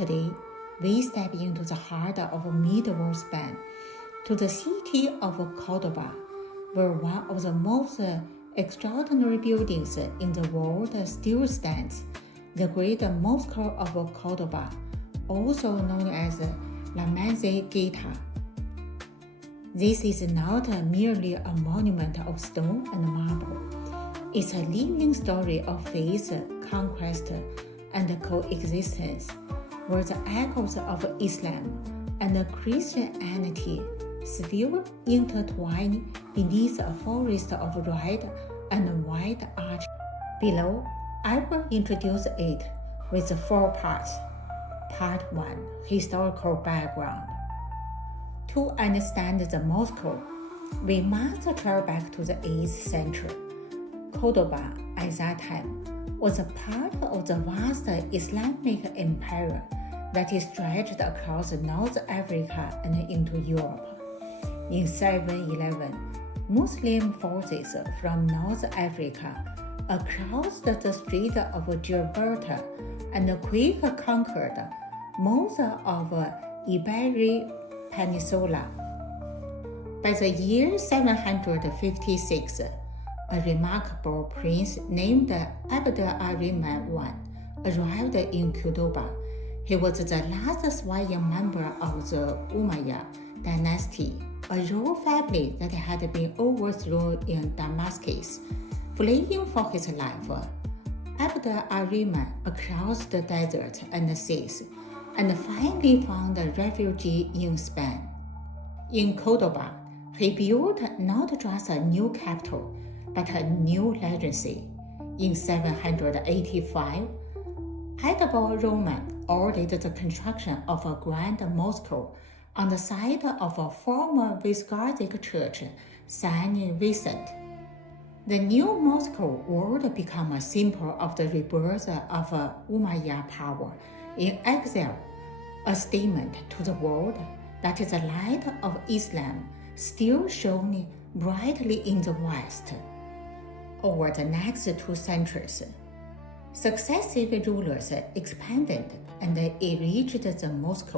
Today, we step into the heart of medieval Spain, to the city of Cordoba, where one of the most extraordinary buildings in the world still stands, the Great Mosque of Cordoba, also known as La Mezquita. This is not merely a monument of stone and marble. It's a living story of faith, conquest, and coexistence, where the echoes of Islam and Christianity still intertwine beneath a forest of red and white arches. Below, I will introduce it with 4 parts. Part 1. Historical background. To understand the mosque, we must travel back to the 8th century. Cordoba, at that time, was a part of the vast Islamic empire that is stretched across North Africa and into Europe. In 711, Muslim forces from North Africa crossed the Strait of Gibraltar and quickly conquered most of Iberian Peninsula. By the year 756, a remarkable prince named Abd al-Rahman I arrived in Cordoba. He was the last surviving member of the Umayyad dynasty, a royal family that had been overthrown in Damascus. Fleeing for his life, Abd al-Rahman crossed the desert and seas, and finally found refuge in Spain. In Cordoba, he built not just a new capital, but a new legacy. In 785, Edible Roman ordered the construction of a grand mosque on the site of a former Visigothic church, San Vicent. The new mosque would become a symbol of the rebirth of Umayyad power in exile, a statement to the world that the light of Islam still shone brightly in the West. Over the next 2 centuries, successive rulers expanded and enriched the mosque.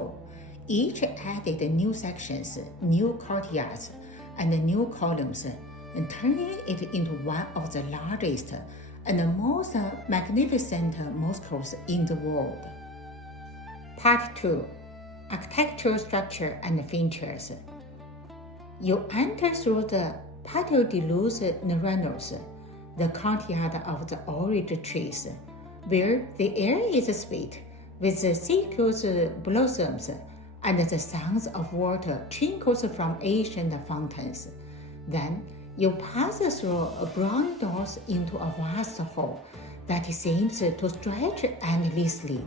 Each added new sections, new courtyards, and new columns, and turning it into one of the largest and most magnificent mosques in the world. Part 2. Architectural structure and features. You enter through the Patio de los Naranjos, the courtyard of the orange trees, where the air is sweet with the citrus blossoms and the sounds of water trickles from ancient fountains. Then you pass through brown doors into a vast hall that seems to stretch endlessly.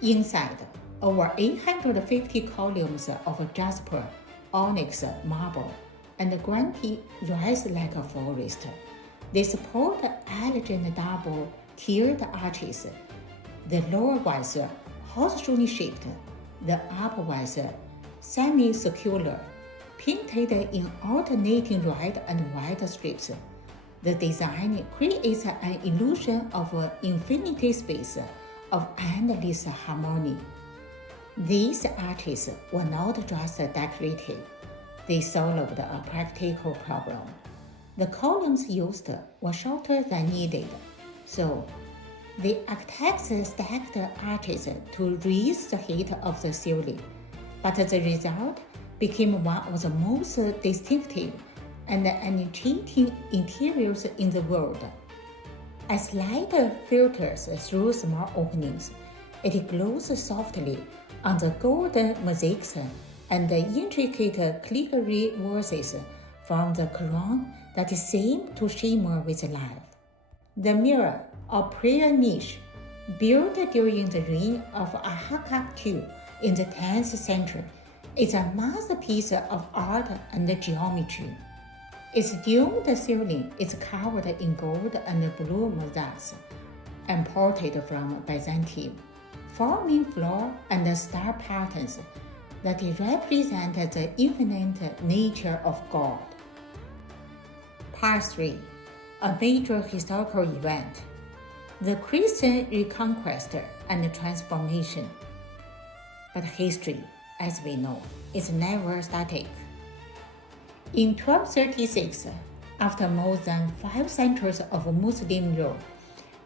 Inside, over 850 columns of jasper, onyx, marble, and granite rise like a forest. They support elegant double-tiered arches. The lower ones are horseshoe-shaped, the upper ones are semicircular, painted in alternating red and white strips. The design creates an illusion of infinity space, of endless harmony. These arches were not just decorative. They solved a practical problem. The columns used were shorter than needed, so the architects stacked arches to raise the height of the ceiling, but the result became one of the most distinctive and enchanting interiors in the world. As light filters through small openings, it glows softly on the golden mosaics and the intricate calligraphy verses from the Quran that seem to shimmer with life. The mirror, or prayer niche, built during the reign of Ahakab II in the 10th century, is a masterpiece of art and geometry. Its domed ceiling is covered in gold and blue mosaics, imported from Byzantium, forming floor and star patterns that represent the infinite nature of God. Part 3. A major historical event. The Christian reconquest and transformation. But history, as we know, is never static. In 1236, after more than 5 centuries of Muslim rule,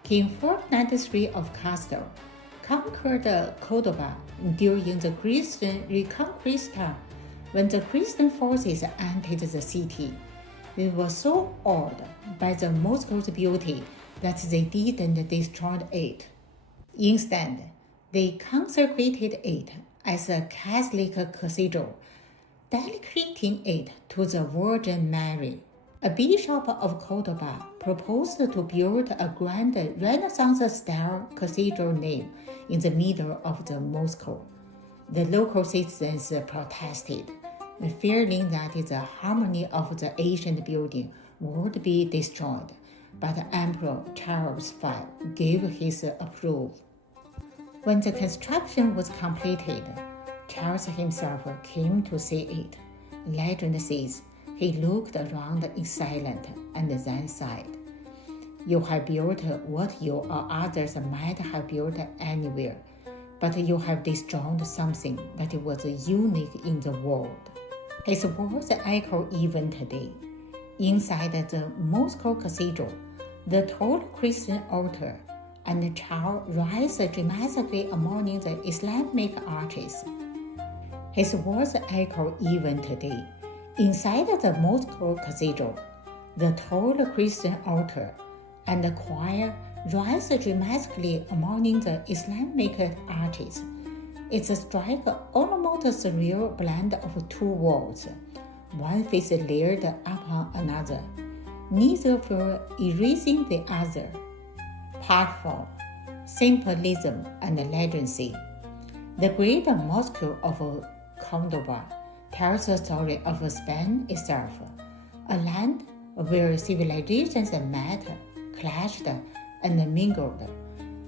King Ferdinand III of Castile conquered Cordoba during the Christian Reconquista. When the Christian forces entered the city, they were so awed by the Mosque's beauty that they didn't destroy it. Instead, they consecrated it as a Catholic cathedral, dedicating it to the Virgin Mary. A bishop of Cordoba proposed to build a grand Renaissance-style cathedral nave in the middle of the mosque. The local citizens protested, fearing that the harmony of the ancient building would be destroyed, but Emperor Charles V gave his approval. When the construction was completed, Charles himself came to see it. Legend says he looked around in silence and then said, "You have built what you or others might have built anywhere, but you have destroyed something that was unique in the world." His words echo even today. Inside the Mosque Cathedral, the tall Christian altar and the choir rise dramatically among the Islamic arches. His words echo even today. Inside the Mosque Cathedral, the tall Christian altar and the choir rise dramatically among the Islamic arches. It strikes almost a surreal blend of two worlds, one face layered upon another, neither for erasing the other. Part 4. Symbolism and Legacy. The great Mosque of Cordoba tells the story of Spain itself, a land where civilizations met, clashed, and mingled.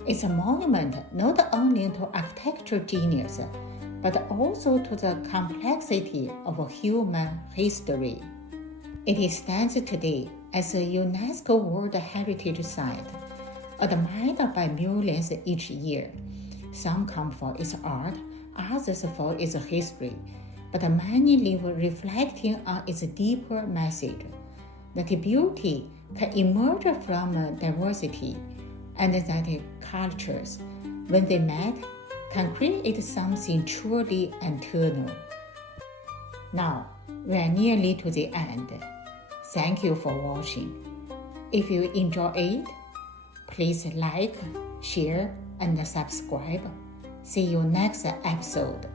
It's a monument not only to architectural genius, but also to the complexity of human history. It stands today as a UNESCO World Heritage Site, admired by millions each year. Some come for its art, others for its history, but many live reflecting on its deeper message, that beauty can emerge from diversity, and that cultures, when they met, can create something truly eternal. Now, we are nearly to the end. Thank you for watching. If you enjoy it, please like, share, and subscribe. See you next episode.